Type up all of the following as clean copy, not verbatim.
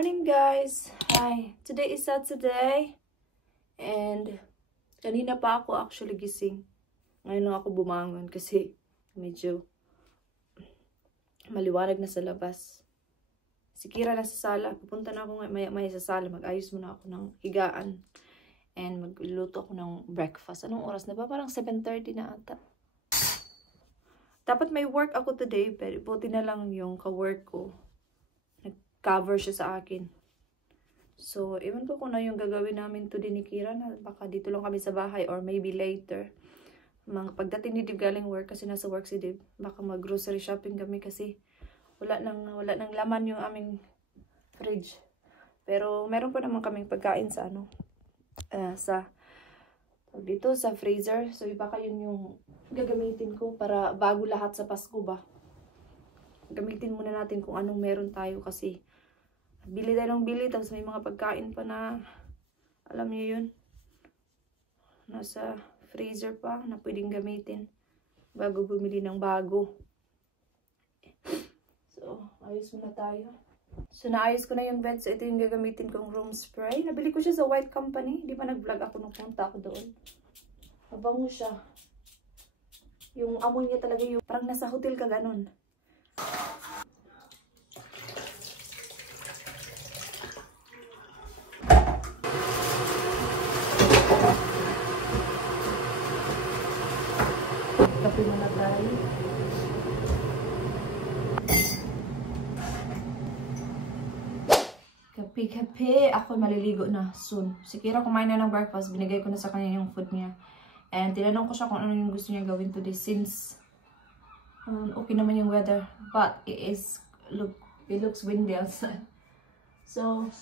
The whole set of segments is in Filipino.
Morning guys! Hi! Today is Saturday and kanina pa ako actually gising. Ngayon lang ako bumangon kasi medyo maliwanag na sa labas. Si Kira nasa sala. Pupunta na ako maya-maya sa sala. Mag-ayos muna ako ng higaan and magluluto ako ng breakfast. Anong oras na ba? Parang 7:30 na ata. Dapat may work ako today pero buti na lang yung ka-work ko. Cover siya sa akin. So, ewan ko kung ano yung gagawin namin today ni Kira. Na baka dito lang kami sa bahay or maybe later. Pagdating ni Div galing work, kasi nasa work si Div, baka mag-grocery shopping kami kasi wala nang laman yung aming fridge. Pero meron pa naman kaming pagkain sa dito sa freezer. So, baka yun yung gagamitin ko para bago lahat sa Pasko ba. Gamitin muna natin kung anong meron tayo kasi bili tayo ng bili tapos may mga pagkain pa na alam niyo yun nasa freezer pa na pwedeng gamitin bago bumili ng bago. So, ayos muna tayo. So, naayos ko na yung bed. So, ito yung gagamitin kong room spray. Nabili ko siya sa White Company. Di ba nag-vlog ako nung punta ako doon? Mabango siya. Yung amoy niya talaga yung parang nasa hotel ka ganun. Kape muna tayo. Kape. Ako maliligo na soon. Si Kira kumain na ng breakfast. Binigay ko na sa kanya yung food niya. And tinanong ko siya kung ano yung gusto niya gawin today since okay naman yung weather. But it looks windy outside. So,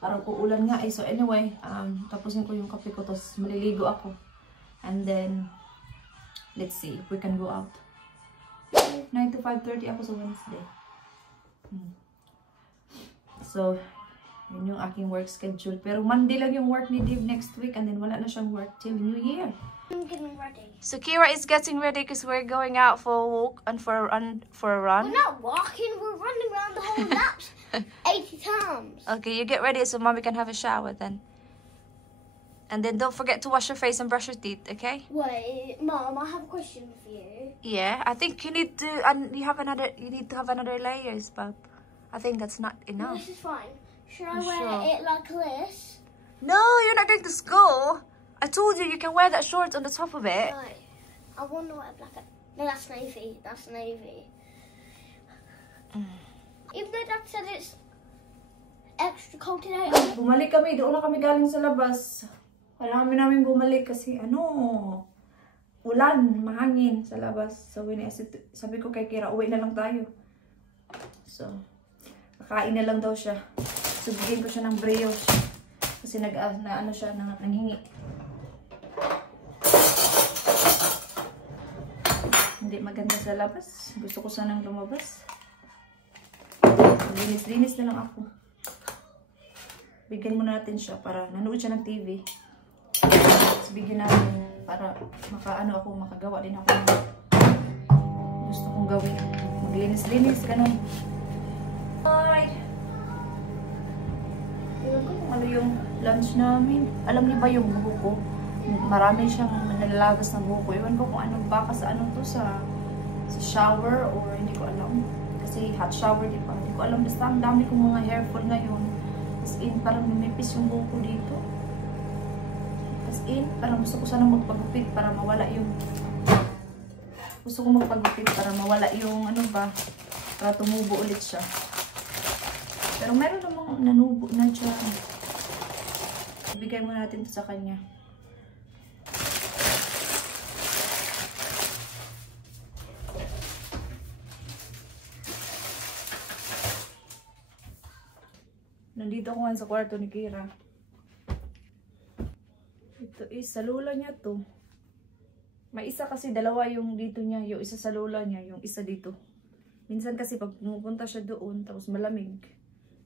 parang uulan nga eh. So anyway, tapusin ko yung kape ko. Tapos maliligo ako. And then, let's see if we can go out. 9 to 5:30 ako sa Wednesday. So, yun yung aking work schedule. Pero Monday lang yung work ni Div next week. And then wala na siyang work till New Year. I'm getting ready. So Kira is getting ready because we're going out for a walk and for a run. We're not walking, we're running around the whole lap 80 times. Okay, you get ready so Mommy can have a shower then. And then don't forget to wash your face and brush your teeth, okay? Wait, Mom, I have a question for you. Yeah, I think you need to you need to have another layers, but I think that's not enough. This is fine. Should I wear it like this? No, you're not going to school. I told you can wear that shorts on the top of it. No. I want to wear black. No, that's navy. That's navy. Even though Dad said it's extra cold today. Bumalik kami. Doon na kami galing sa labas. Kailangan namin bumalik kasi ulan, mahangin sa labas. So, sabi ko kay Kira, uwi na lang tayo. So, kakain na lang daw siya. So, bigyan ko siya ng brioche. Kasi nanghingi. Hindi maganda sa labas. Gusto ko sanang lumabas. Linis-linis na lang ako. Bigyan muna natin siya para nanood siya ng TV. Tapos bigyan natin para makagawa din ako ng gusto kong gawin. Maglinis-linis, ganun. Hi! Ewan ko kung ano yung lunch namin. Alam niyo ba yung buho ko? Marami siyang nalalagas na buho ko. Ewan ko kung ano baka sa sa shower or hindi ko alam. Kasi hot shower, di ba? Hindi ko alam. Basta ang dami kong mga hair fall ngayon. As in, parang lumipis yung buho ko dito. As in, parang gusto ko sana magpagupit para mawala yung para tumubo ulit siya. Pero meron namang nanubo na siya. Ibigay mo natin ito sa kanya. Nandito ako sa kwarto ni Kira. Ito is sa lula niya to. May isa kasi dalawa yung dito niya. Yung isa sa lula niya, yung isa dito. Minsan kasi pag pumupunta siya doon, tapos malamig,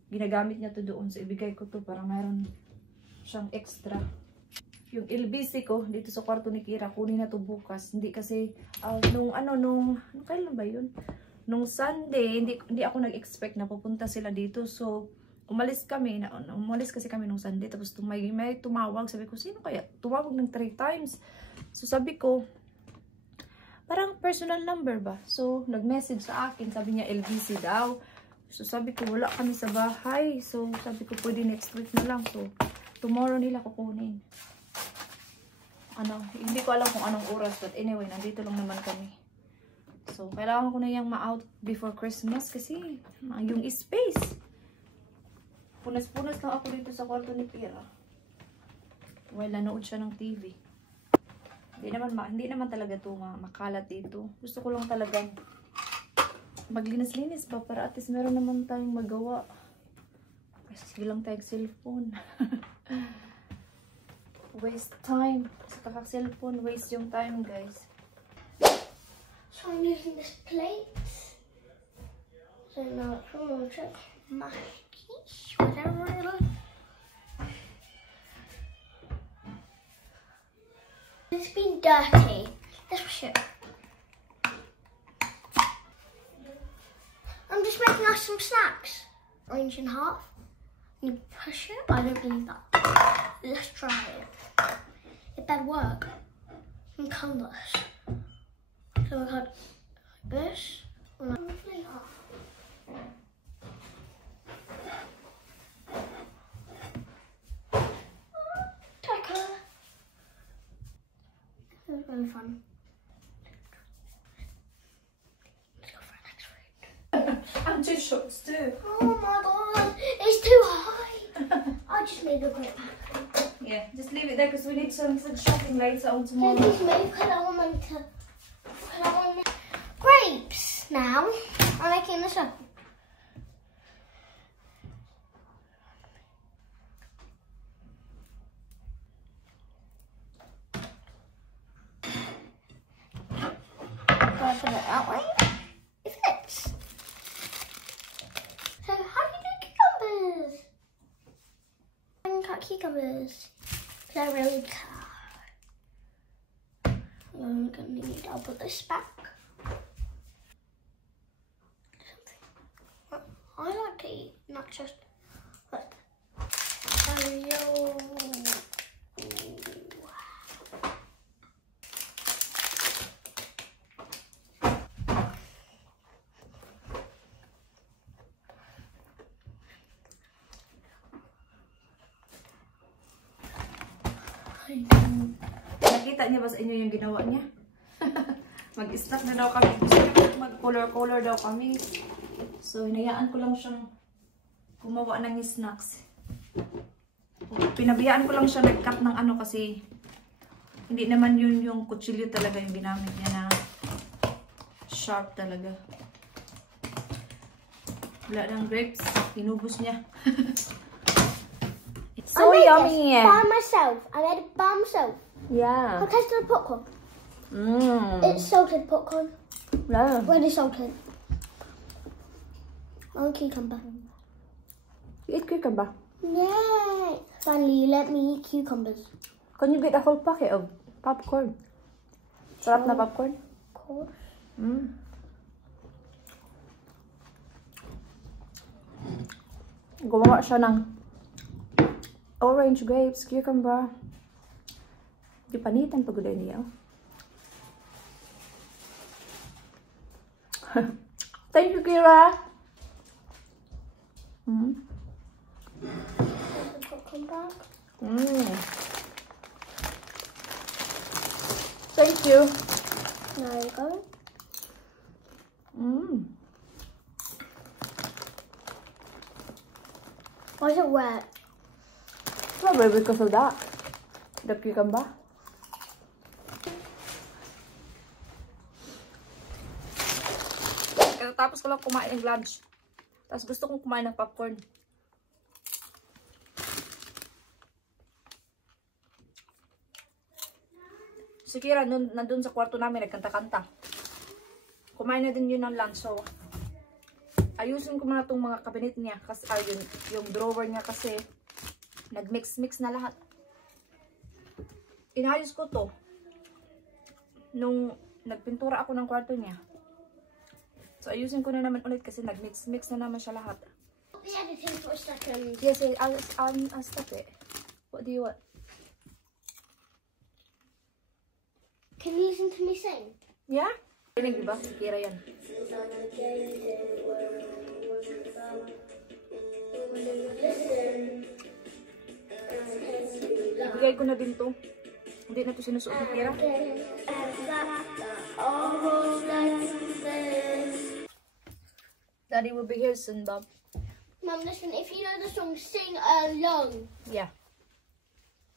ginagamit niya to doon. So ibigay ko to para mayroon siyang extra. Yung LBC ko dito sa kwarto ni Kira, kunin na to bukas. Hindi kasi, kailan ba yun? Nung Sunday, hindi ako nag-expect na pupunta sila dito. So, umalis kasi kami nung Sunday, tapos may tumawag, sabi ko, sino kaya? Tumawag ng 3 times. So sabi ko, parang personal number ba? So nag-message sa akin, sabi niya LBC daw. So sabi ko, wala kami sa bahay. So sabi ko, pwede next week na lang. So tomorrow nila kukunin. Hindi ko alam kung anong oras, but anyway, nandito lang naman kami. So kailangan ko na yung ma-out before Christmas kasi yung space. Punas-punas lang ako dito sa kwarto ni Pira. While nanood siya ng TV. Hindi naman talaga ito makalat dito. Gusto ko lang talagang maglinis-linis ba para at least meron naman tayong magawa. Kasi sige lang tayong cellphone. Waste time. Sa kaka-cellphone, waste yung time, guys. So I'm using this plate. So now I'm going to check my keys, whatever it is. It's been dirty. Let's push it. I'm just making us some snacks. Orange in half. You push it? I don't believe that. Let's try it. It better work. I'm colorless. So I got this. It was really fun. Let's go for our next food. I'm too short too. Oh my god, it's too high. I just made a great pack. Yeah, just leave it there because we need some shopping later on tomorrow. Please move because I want to grapes now. I'm making this up. Gotta put it that way. It fits. So how do you do cucumbers? I can cut cucumbers. They're really cool. I'm gonna need, I'll put this back. I like to eat, not just like Nakita niya ba sa inyo yung ginawa niya? Mag-snack na daw kami. Mag-color-color daw kami. So, hinayaan ko lang siyang gumawa ng snacks. Pinabiyaan ko lang siya nag-cut ng ano kasi hindi naman yun yung kutsilyo talaga yung ginamit niya na sharp talaga. Wala ng grapes. Inubos niya. It's so yummy. By myself. I made it by myself. Yeah. I'll taste the popcorn. It's salted popcorn. Yeah. When it's salted. Oh, cucumber. You eat cucumber? Yay! Finally, you let me eat cucumbers. Can you get a whole packet of popcorn? Sarap na popcorn? Of course. Gumawa siya ng orange grapes, cucumber. Di panitan paguday niya. Thank you, Kira. Popcorn back. Thank you. There you go. Why is it wet? Probably because of that. The cucumber. Tapos ko lang kumain ng lunch. Tapos gusto kong kumain ng popcorn. Si Kira, nandun sa kwarto namin, nagkanta-kanta. Kumain na din yun ng lunch. So, ayusin ko muna itong mga cabinet niya. Kasi, yung drawer niya kasi, nag-mix-mix na lahat. Inayos ko to nung nagpintura ako ng kwarto niya. So, ayusin ko na naman ulit kasi nag-mix-mix na naman siya lahat. editing for a second. Yes, I'll stop it. What do you want? Can you listen to me sing? Yeah? Rinig, diba? Si Kira yan. Ibigay ko na din to. Hindi na to sinusuot ni Kira. Daddy will be here soon, Bob. Mum, listen, if you know the song, sing along. Yeah.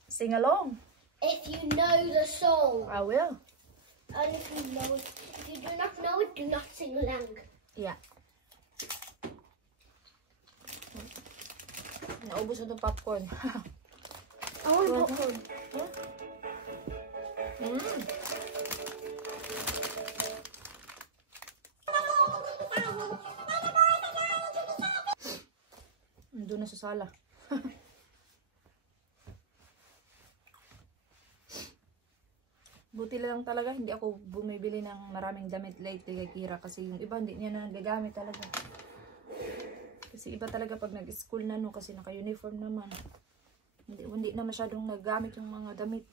Sing along. If you know the song. I will. And if you do not know it, do not sing along. Yeah. Naubos na itong popcorn. I want popcorn. Yeah. Mm. Doon na sa sala. Buti lang talaga, hindi ako bumibili ng maraming damit lately kay Kira kasi yung iba hindi niya na nagagamit talaga. Kasi iba talaga pag nag-school na no kasi naka-uniform naman. Hindi na masyadong nagagamit yung mga damit.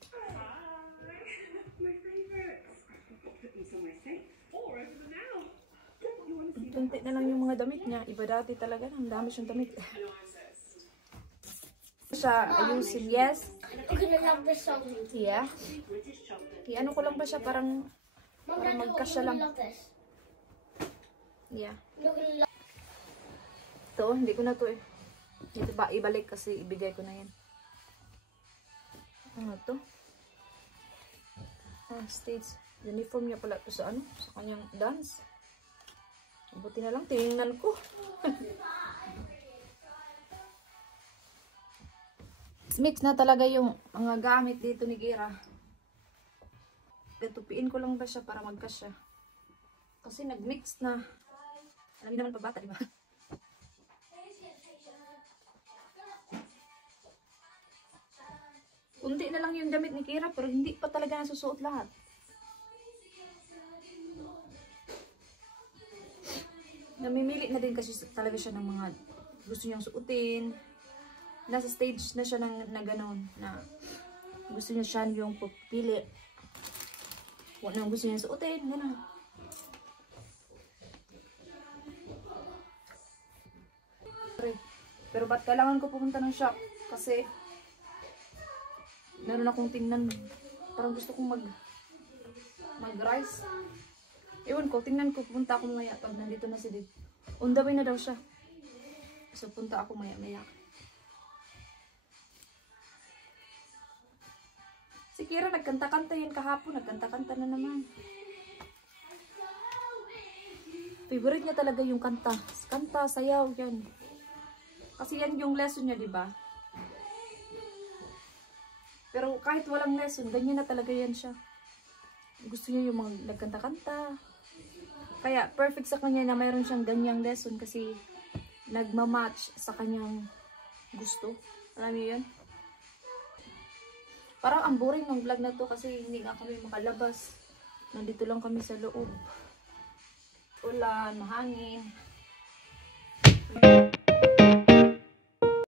Tunti na lang yung mga damit niya. Iba dati talaga, ang dami siyang damit. Siya ayusin, yes. I'm gonna love this song. Yeah. Ano ko lang ba siya parang magkasya lang. Love this. Yeah. You're gonna love. Ito, hindi ko na to eh. Ito ba ibalik kasi ibigay ko na yan. Ano to? Stage. Uniform niya pala to sa ano? Sa kanyang dance. Buti na lang, tingnan ko. Mix na talaga yung mga gamit dito ni Kira. Tupiin ko lang ba siya para magkasya. Kasi nag-mix na. Alam niyo naman pa bata, di ba? Kunti na lang yung damit ni Kira pero hindi pa talaga nasusuot lahat. Namimili na din kasi talaga siya ng mga gusto niyang suotin. Nasa stage na siya na gano'n na gusto niya siya yung pupili. Kung anong gusto niya suotin, gano'n. Pero ba't kailangan ko pumunta ng shop? Kasi meron akong tingnan. Parang gusto kong mag-rice. Ewan ko, tingnan ko, pupunta ako maya pag nandito na si Dave. On the way na daw siya. So, punta ako maya-maya. Si Kira, nagkanta-kanta yan kahapon. Nagkanta-kanta na naman. Favorite niya talaga yung kanta. Kanta, sayaw, yan. Kasi yan yung lesson niya, diba? Pero kahit walang lesson, ganyan na talaga yan siya. Gusto niya yung mga nagkanta-kanta. Kaya perfect sa kanya na mayroon siyang ganyang lesson kasi nagmamatch sa kanyang gusto. Alam niyo yun? Parang ang boring ng vlog na to kasi hindi nga kami makalabas. Nandito lang kami sa loob. Ulan, mahangin.